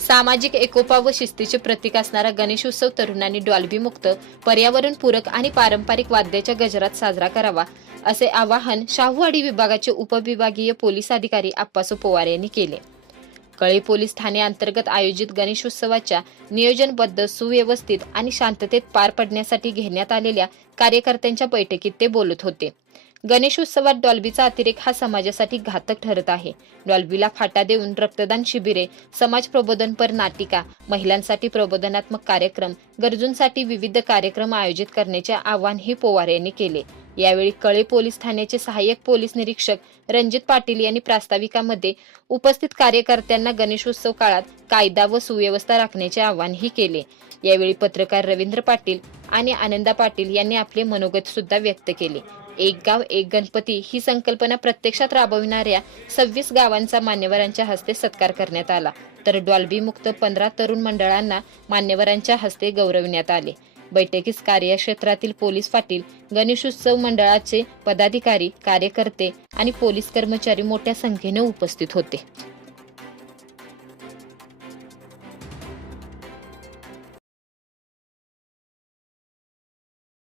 सामाजिक एकोपा व शिस्तीचे प्रतीक असणारा गणेशोत्सव तरुणांनी डॉल्बी मुक्त पर्यावरण पूरक आणि पारंपरिक वाद्याच्या गजरात साजरा करावा असे आवाहन शाहूवाडी विभागाचे उपविभागीय पोलीस अधिकारी आप्पासो पवार यांनी केले. कळे पोलीस ठाणे अंतर्गत आयोजित गणेशोत्सवाच्या नियोजनबद्ध सुव्यवस्थित आणि शांततेत पार पडण्यासाठी घेण्यात आलेल्या कार्यकर्त्यांच्या बैठकीत ते बोलत होते. गणेशोत्सवात डॉल्बीचा अतिरेक हा समाजासाठी घातक ठरत आहे. डॉल्बीला फाटा देऊन रक्तदान शिबिरे समाज प्रबोधनपर नाटिका महिलांसाठी प्रबोधनात्मक कार्यक्रम गरजूंसाठी विविध कार्यक्रम आयोजित करण्याचे आवाहनही पवार यांनी केले. यावेळी कळे पोलीस ठाण्याचे सहाय्यक पोलीस निरीक्षक रणजित पाटील यांनी प्रास्ताविकामध्ये उपस्थित कार्यकर्त्यांना गणेशोत्सव काळात कायदा व सुव्यवस्था राखण्याचे आवाहनही केले. यावेळी पत्रकार रवींद्र पाटील आणि आनंदा पाटील यांनी आपले मनोगत सुद्धा व्यक्त केले. एक गाव एक गणपती ही संकल्पना प्रत्यक्षात राबविणाऱ्या सव्वीस गावांचा मान्यवरांच्या हस्ते सत्कार करण्यात आला. तर डॉल्बी मुक्त पंधरा तरुण मंडळांना मान्यवरांच्या हस्ते गौरविण्यात आले. बैठकीस कार्यक्षेत्रातील पोलीस पाटील गणेशोत्सव मंडळाचे पदाधिकारी कार्यकर्ते आणि पोलीस कर्मचारी मोठ्या संख्येने उपस्थित होते.